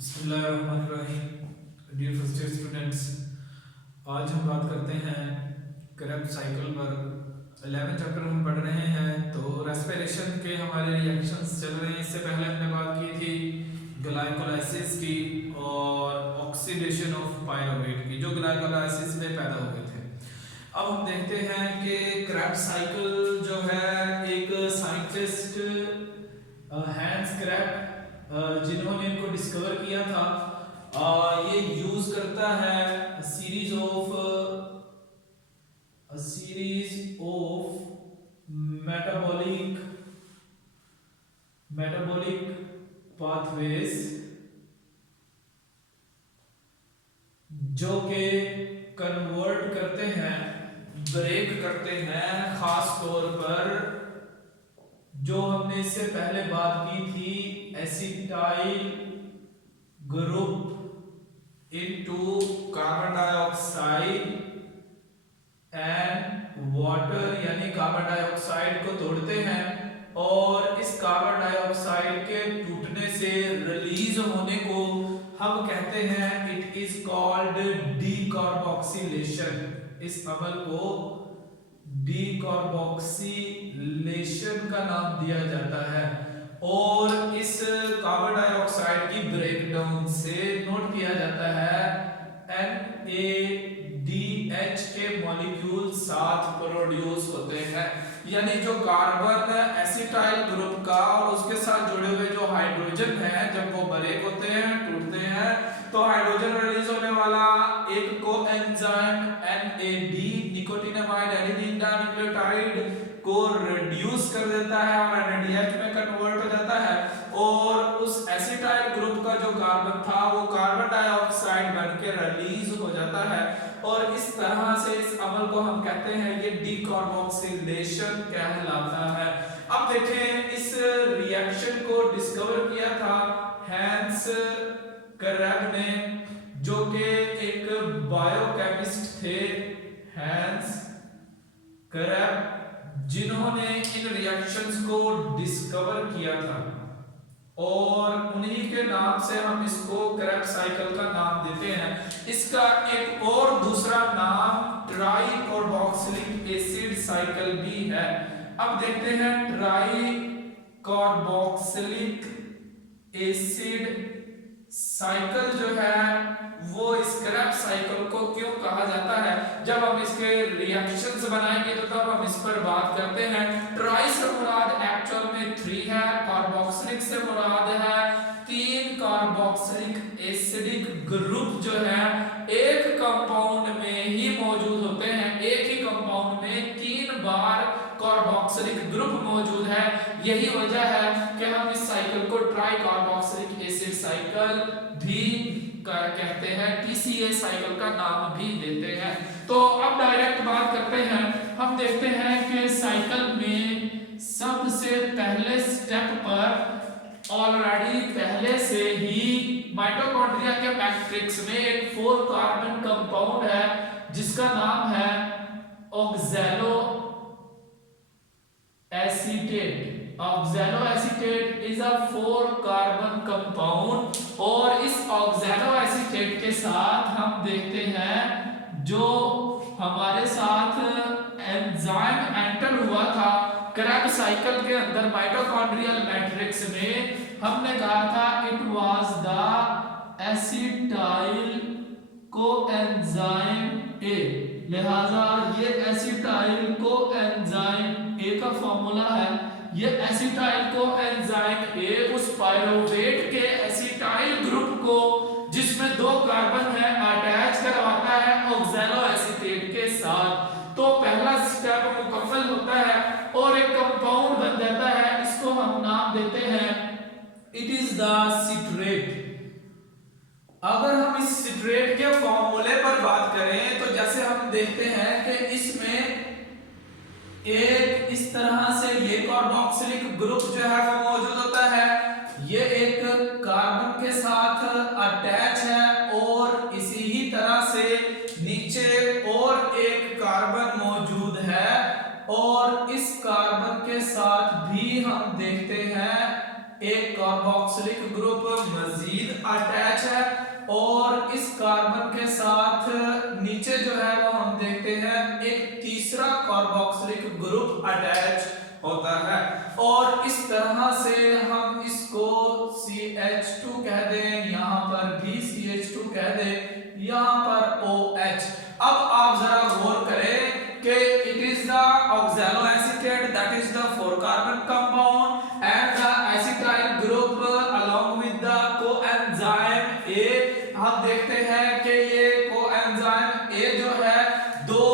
बिस्मिल्लाहिर्रहमानिर्रहीम। Dear first year students, आज हम बात करते हैं करेक्ट साइकिल पर। 11 चैप्टर हम पढ़ रहे हैं। तो रेस्पिरेशन के हमारे रिएक्शंस चल रहे हैं। इससे पहले हमने बात की थी ग्लाइकोलाइसिस की और ऑक्सीडेशन ऑफ पायरुवेट की, जो ग्लाइकोलाइसिस में पैदा हुए थे। अब हम देखते हैं कि करेक्ट साइकिल जो है, एक साइंटिस्ट हैंस क्रेफ्ट जिन्होंने इनको डिस्कवर किया था, ये यूज करता है सीरीज ऑफ मेटाबॉलिक पाथवेज जो के कन्वर्ट करते हैं, ब्रेक करते हैं, खास तौर पर जो हमने इससे पहले बात की थी acetyl group into carbon dioxide and water, यानी कार्बन डाइऑक्साइड को तोड़ते हैं और इस कार्बन डाइऑक्साइड के टूटने से रिलीज होने को हम कहते हैं इट इज कॉल्ड डीकार्बोक्सिलेशन। इस अमल को डीकार्बोक्सिलेशन का नाम दिया जाता है और इस कार्बन डाइऑक्साइड की ब्रेकडाउन से नोट किया जाता है NADH के मॉलिक्यूल साथ प्रोड्यूस होते हैं। यानी जो कार्बन एसिटाइल ग्रुप का और उसके साथ जुड़े हुए जो हाइड्रोजन है, जब वो ब्रेक होते हैं, टूटते हैं, तो हाइड्रोजन रिलीज होने वाला एक coenzyme NAD nicotinamide adenine dinucleotide को रिड्यूस कर देता है और NADH में कन्वर्ट हो जाता है और उस एसिटाइल ग्रुप का जो कार्बन था वो कार्बन डाइऑक्साइड बनके रिलीज हो जाता है और इस तरह से इस अमल को हम कहते हैं ये डीकार्बोक्सिलेशन कहलाता है। अब देखें, इस रिएक्शन को डिस्कवर किया था हैंस क्रेब ने, जो कि एक बायोकेमिस्ट थे, हैंस क्रेब, जिन्होंने इन रिएक्शंस को डिस्कवर किया था और उन्हीं के नाम से हम इसको क्रेब साइकिल का नाम देते हैं। इसका एक और दूसरा नाम ट्राइकार्बोक्सिलिक एसिड साइकिल भी है। अब देखते हैं ट्राइकार्बोक्सिलिक एसिड साइकिल जो है वो इस क्रेब साइकिल को क्यों कहा जाता है। जब हम इसके रिएक्शंस बनाएंगे तो तब हम इस पर बात करते हैं। ट्राई से मुराद एक्चुअल में 3 है, कार्बोक्सिलिक से मुराद है 3 कार्बोक्सिलिक एसिडिक ग्रुप जो है एक कंपाउंड में ही मौजूद होते हैं। एक ही कंपाउंड में 3 बार कार्बोक्सिलिक ग्रुप मौजूद है। यही वजह है कि हम इस साइकिल को ट्राई कार्बोक्सिलिक एसिड साइकिल भी कहते हैं, TCA साइकिल का नाम भी देते हैं। तो अब डायरेक्ट बात करते हैं। हम देखते हैं कि साइकिल में सबसे पहले स्टेप पर ऑलरेडी पहले से ही माइटोकॉन्ड्रिया के मैट्रिक्स में एक 4 कार्बन कंपाउंड है जिसका नाम है oxalo acetate. Oxalo acetate is a 4 carbon compound और इस ऑक्सैलो एसीटेट के साथ हम देखते हैं जो हमारे साथ एंजाइम एंटर हुआ था क्रेब साइकिल के अंदर माइटोकॉन्ड्रियल मैट्रिक्स में, हमने कहा था it was the acetyl coenzyme A. लिहाजा ये एसिटाइल कोएंजाइम ए का फॉर्मूला है। ये एसिटाइल कोएंजाइम ए उस पायरुवेट के एसिटाइल ग्रुप को जिसमें 2 कार्बन है अटैच करवाता है ऑक्सैलो एसीटेट के साथ। तो पहला स्टेप मुकम्मल होता है और एक कंपाउंड बन जाता है। इसको हम नाम देते हैं इट इज द सिट्रेट। अगर हम इस सिट्रेट के फॉर्मूले पर बात करें तो जैसे हम देखते हैं कि इसमें एक इस तरह से ये कार्बोक्सिलिक ग्रुप जो है वो मौजूद होता है। ये एक कार्बन के साथ अटैच है और इसी ही तरह से नीचे और एक कार्बन मौजूद है और इस कार्बन के साथ भी हम देखते हैं एक कार्बोक्सिलिक ग्रुप मजीद अटैच है और इस कार्बन के साथ नीचे जो है वो हम देखते हैं एक तीसरा कार्बोक्सिलिक ग्रुप अटैच होता है और इस तरह से हम इसको CH2 कह दें, यहाँ पर भी CH2 कह दें, यहाँ पर OH। अब आप जरा गौर करें कि it is the oxaloacetate, that is the 4 carbon compound and the acetyl group along with the coenzyme A। हम देखते हैं कि ये coenzyme A जो है दो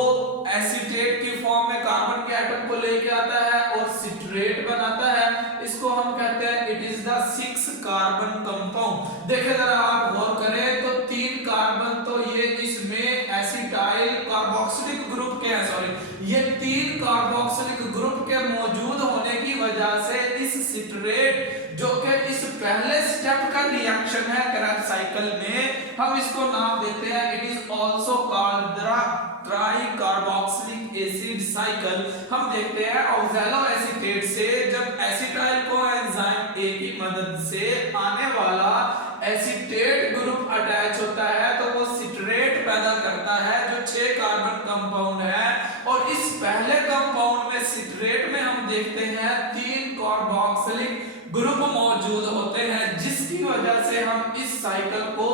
एसीटेट की फॉर्म में कार्बन के एटम को लेके आता है और सिट्रेट बनाता है, इसको हम कहते हैं it is the 6 carbon compound. देखिए जरा आप गौर करें तो 3 कार्बन तो ये इसमें एसिटाइल कार्बोक्सिलिक ग्रुप के हैं, सॉरी ये 3 कार्बोक्सिलिक ग्रुप के मौजूद होने की वजह से इस सिट्रेट जो कि इस पहले स्टेप का रिएक्शन है करेक्ट साइकिल में, हम इसको नाम देते हैं it is also called the try carboxylic acid cycle. हम देखते हैं ऑक्सैलोएसीटेट से जब एसिटाइल कोएंजाइम ए की मदद से आने वाला एसीटेट ग्रुप अटैच होता है तो वो सिट्रेट पैदा करता है जो 6 कार्बन कंपाउंड है और इस पहले कंपाउंड में सिट्रेट में हम देखते हैं 3 कार्बोक्सिलिक ग्रुप मौजूद होते हैं जिसकी वजह से हम इस साइकिल को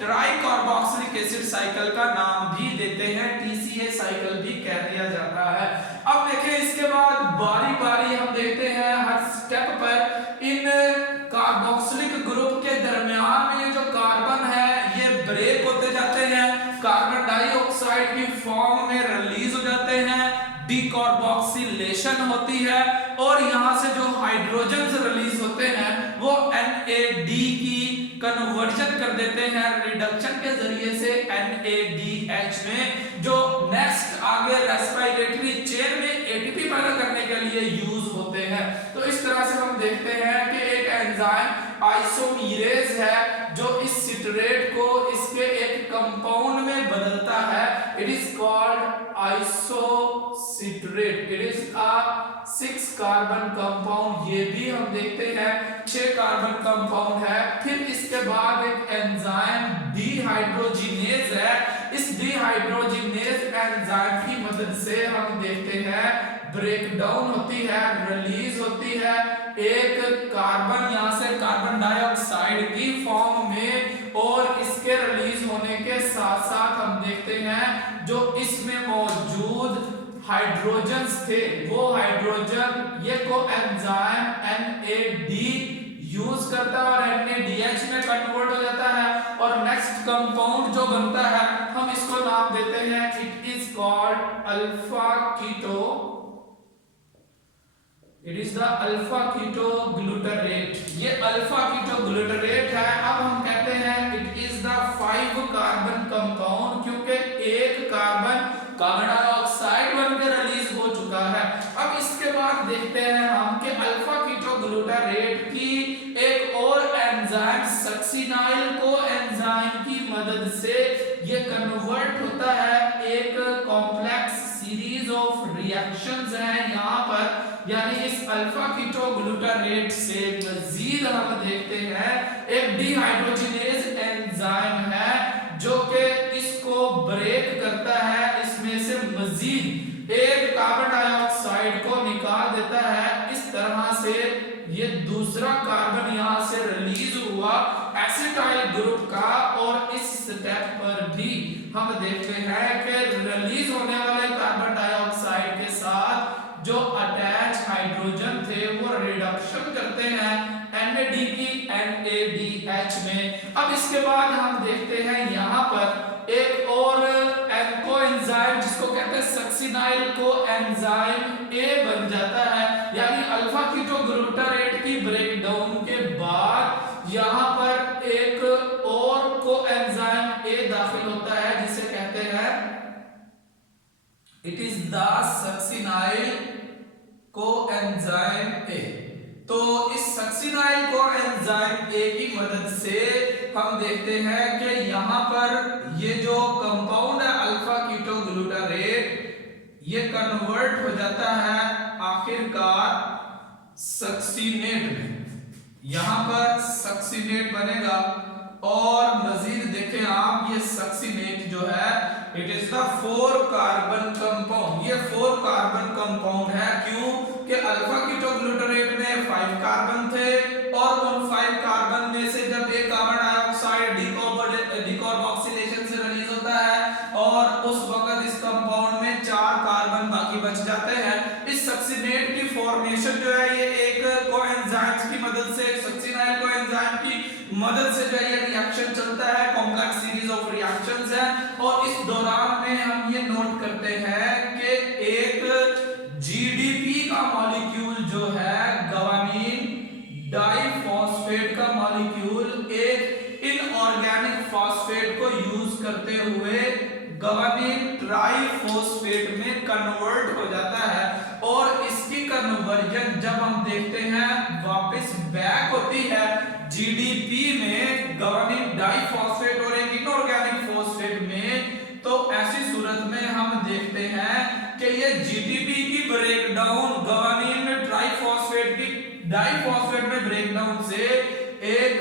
ट्राई कार्बोक्सिलिक एसिड साइकिल का नाम भी देते हैं, TCA साइकिल भी कह दिया जाता है। अब देखिए इसके बाद बारी बारी हम देखते हैं हर स्टेप पर इन कार्बोक्सिलिक ग्रुप के दरमियान में जो कार्बन है ये ब्रेक होते जाते हैं, कार्बन डाइऑक्साइड की फॉर्म में रिलीज हो जाते हैं, डीकार्बोक्सिलेशन होती है और यहां से जो हाइड्रोजन रिलीज होते हैं वो NAD की कन्वर्जन कर देते हैं रिडक्शन के जरिए से NADH में, जो नेक्स्ट आगे रेस्पिरेटरी चेन में ATP पैदा करने के लिए यूज होते हैं। तो इस तरह से हम देखते हैं कि एक एंजाइम आइसोमेरेज है जो इस सिट्रेट को इसके एक कंपाउंड में बदलता है, it is called isocitrate, it is a 6 carbon compound. ये भी हम देखते हैं 6 कार्बन कंपाउंड है। फिर इसके बाद एक एंजाइम डिहाइड्रोजिनेज है, इस डिहाइड्रोजिनेज एंजाइम की मदद से हम देखते हैं ब्रेकडाउन होती है, रिलीज होती है एक कार्बन यहां से कार्बन डाइऑक्साइड की फॉर्म में और इसके रिलीज होने के साथ साथ हम देखते हैं जो इसमें मौजूद हाइड्रोजन्स थे वो हाइड्रोजन ये कोएंजाइम NAD यूज करता है और NADH में कन्वर्ट हो जाता है और नेक्स्ट कंपाउंड जो बनता है हम इसको नाम देते हैं it is called alpha keto, it is the alpha keto glutarate. ये अल्फा कीटो ग्लूटारेट है। अब हम कहते हैं it is the 5 carbon compound क्योंकि एक कार्बन कार्बन डाइऑक्साइड बनकर रिलीज हो चुका है। अब इसके बाद देखते हैं हम कि अल्फा कीटो ग्लूटारेट की एक और एंजाइम सक्सिनाइल कोएंजाइम की मदद से ये कन्वर्ट होता है एक कॉम्प्लेक्स सीरीज ऑफ रिएक्शंस हैं यहाँ पर, यानी इस अल्फा कीटो ग्लूटारेट से मजीद हम देखते हैं एक डिहाइड्रोजिनेज एंजाइम है जो कि इसको ब्रेक करता है, इसमें से मजीद एक कार्बन डाइऑक्साइड को निकाल देता है। इस तरह से ये दूसरा कार्बन यहां से रिलीज हुआ एसिटाइल ग्रुप का और इस स्टेप पर भी हम देखते हैं कि रिलीज होने वाले कार्बन डाइऑक्साइड के साथ जो अटैच हाइड्रोजन थे वो रिडक्शन करते हैं NAD की NADH में। अब इसके बाद हम देखते हैं यहाँ पर एक और कोएंजाइम जिसको कहते हैं सक्सिनाइल कोएंजाइम A बन जाता है, यानी अल्फा कीटो ग्लूटारेट की ब्रेकडाउन के बाद यहाँ पर एक और कोएंजाइम A दाखिल होता है जिसे कहते हैं it is the succinyl coenzyme A। तो इस सक्सिनाइल कोएंजाइम A की मदद से हम देखते हैं कि यहाँ पर ये जो कंपाउंड है अल्फा कीटो ग्लूटारेट ये कन्वर्ट हो जाता है आखिरकार सक्सिनेट में, यहाँ पर सक्सीनेट बनेगा और मजीद देखें आप ये सक्सीनेट जो है it is the 4 carbon compound. ये 4 कार्बन कंपाउंड है। क्यों कि अल्फा कीटोग्लूटारेट में 5 कार्बन थे और उन 5 कार्बन में से जब एक कार्बन डाइऑक्साइड डीकार्बोक्सिलेशन से रिलीज होता है और उस वक्त इस कंपाउंड में 4 कार्बन बाकी बच जाते हैं। इस सक्सीनेट की फॉर्मेशन जो है ये एक कोएंजाइम्स की मदद से, सक्सिनाइल कोएंजाइम की मदद से जो है ये रिएक्शन चलता है, कॉम्प्लेक्स सीरीज ऑफ रिएक्शंस है। और इस दौरान में हम ये नोट करते हैं कि एक जीडीपी का मॉलिक्यूल जो है गवामीन डाइफॉस्फेट का मॉलिक्यूल एक इनऑर्गेनिक फॉस्फेट को यूज करते हुए गवामीन ट्राइफॉस्फेट में कन्वर्ट हो जाता है और इसकी कन्वर्जन जब हम देखते हैं वापस बैक होती है जीडीपी में गवामीन डाइफॉस्फेट और एक इनऑर्गेनिक फॉस्फेट में, तो ऐसी सूरत में हम देखते हैं कि ये जीडीपी की ब्रेकडाउन गवामीन में ट्राइफॉस्फेट की डाइफॉस्फेट में ब्रेकडाउन से एक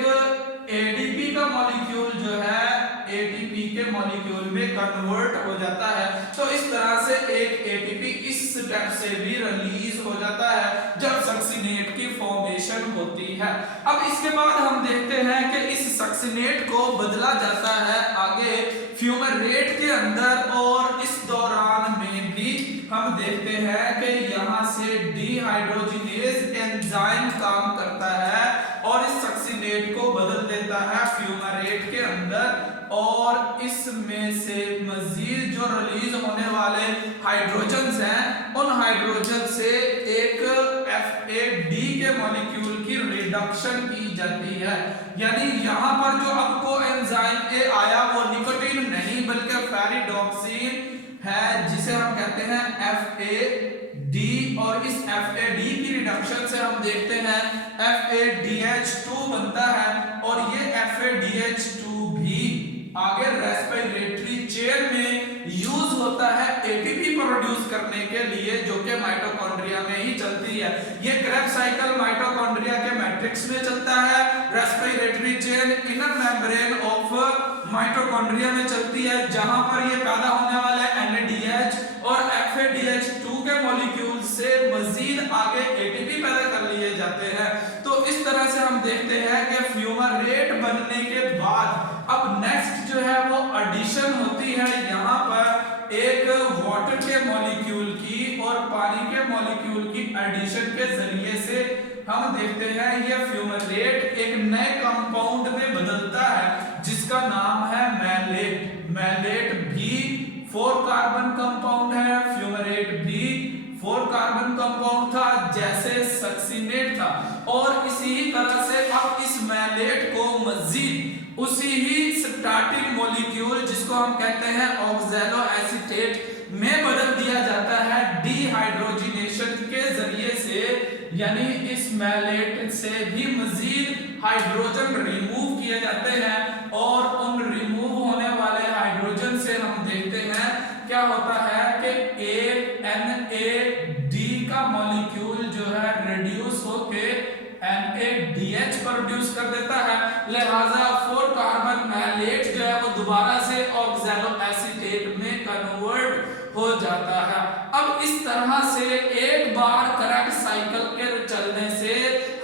एडीपी का मॉलिक्यूल जो है एटीपी के मॉलिक्यूल में कन्वर्ट हो जाता है। तो इस तरह से एक एटीपी इस स्टेप से भी रिलीज हो जाता है जब सक्सीनेट की फॉर्मेशन होती है। अब इसके बाद हम देखते हैं कि इस सक्सीनेट को बदला जाता है आगे फ्यूमेरेट के अंदर और इस दौरान में भी हम देखते हैं कि यहाँ से डीहाइड्रोजिनेज एंजाइम काम करता है और इस सक्सीनेट को बदल देता है फ्यूमेरेट के अंदर और इसमें से मजीद जो रिलीज होने वाले हाइड्रोजन्स हैं उन हाइड्रोजन से एक FAD के मॉलिक्यूल की रिडक्शन की जाती है। यानी यहाँ पर जो अब कोएंजाइम A आया वो निकोटीन नहीं बल्कि फेरिडोक्सिन है जिसे हम कहते हैं FAD और इस FAD की रिडक्शन से हम देखते हैं FADH2 बनता है और ये FADH2 भी आगे रेस्पिरेटरी चेन में यूज होता है एटीपी प्रोड्यूस करने के लिए जो कि माइटोकॉन्ड्रिया में ही चलती है। ये क्रेब्स साइकिल माइटोकॉन्ड्रिया के मैट्रिक्स में चलता है, respiratory chain inner membrane of mitochondria में चलती है जहां पर ये पैदा होने वाले NADH और FADH2 के मॉलिक्यूल से मजीद आगे एटीपी पैदा कर लिए जाते हैं। तो इस तरह से हम देखते हैं कि फ्यूमेरेट बनने के बाद अब नेक्स्ट जो है वो एडिशन होती है यहाँ पर एक वाटर के मॉलिक्यूल की और पानी के मॉलिक्यूल की एडिशन के जरिए से हम देखते हैं ये फ्यूमेरेट एक नए कंपाउंड में बदलता है जिसका नाम है मैलेट। मैलेट भी 4 कार्बन कंपाउंड है, फ्यूमेरेट भी 4 कार्बन कंपाउंड था जैसे सक्सीनेट था और इसी तरह से अब इस मैलेट को मजीद उसी ही स्टार्टिंग मॉलिक्यूल जिसको हम कहते हैं ऑक्सैलो एसीटेट में बदल दिया जाता है डीहाइड्रोजिनेशन के जरिए से। यानी इस मैलेट से भी मजीद हाइड्रोजन रिमूव किए जाते हैं और उन रिमूव होने वाले हाइड्रोजन से हम देखते हैं क्या होता है कि NAD का मॉलिक्यूल जो है रिड्यूस होके NADH प्रोड्यूस कर देता है, लिहाजा 4 कार्बन मैलेट जो है वो दोबारा से ऑक्सैलो एसीटेट में कन्वर्ट हो जाता है। अब इस तरह से एक बार करेक्ट साइकिल के चलने से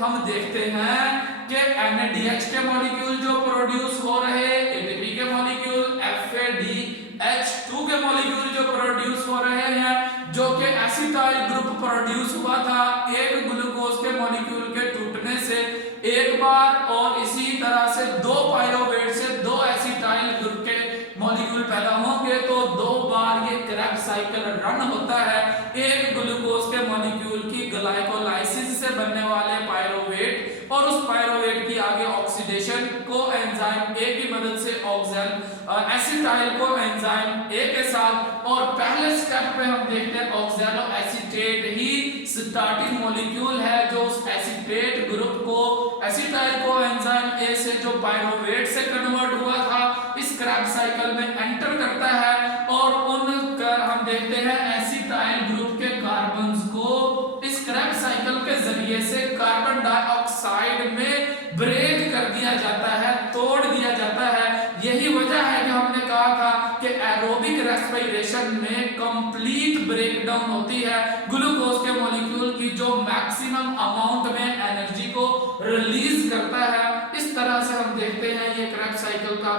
हम देखते हैं कि NADH के मॉलिक्यूल जो प्रोड्यूस हो रहे, ATP के मॉलिक्यूल, FADH2 के मॉलिक्यूल जो प्रोड्यूस हो रहे हैं जो कि एसिटाइल ग्रुप प्रोड्यूस हुआ था एक ग्लूकोज के मॉलिक्यूल के टूटने से एक बार और इसी तरह से 2 पाइरोवेट से 2 एसिटाइल ग्रुप के मॉलिक्यूल पैदा होंगे तो 2 बार ये क्रेब्स साइकिल रन होता है एक ग्लूकोज के मॉलिक्यूल की ग्लाइकोलाइसिस से बनने वाले पाइरोवेट और उस पाइरोवेट की आगे ऑक्सीडेशन को एंजाइम ए की मदद से ऑक्सैल एसिटाइल को एंजाइम ए के साथ और पहले स्टेप पे हम देखते हैं ऑक्सैलो एसीटेट ही स्टार्टिंग मॉलिक्यूल है जो उस एसीटेट ग्रुप को एसिटाइल को एंजाइम ए से जो पाइरोवेट से कन्वर्ट हुआ था इस क्रेब्स साइकिल में एंटर करता है और उन हम देखते हैं एसिटाइल ग्रुप के कार्बन्स को इस क्रेब्स साइकिल के जरिए से कार्बन डाइऑक्साइड में ब्रेक कर दिया जाता है, तोड़ दिया जाता है। यही वजह है कि हमने कहा था कि एरोबिक रेस्पिरेशन में कंप्लीट ब्रेकडाउन होती है ग्लूकोज के मॉलिक्यूल की, जो मैक्सिमम अमाउंट में एनर्जी को रिलीज करता है। इस तरह से हम देखते हैं ये क्रेब्स साइकिल का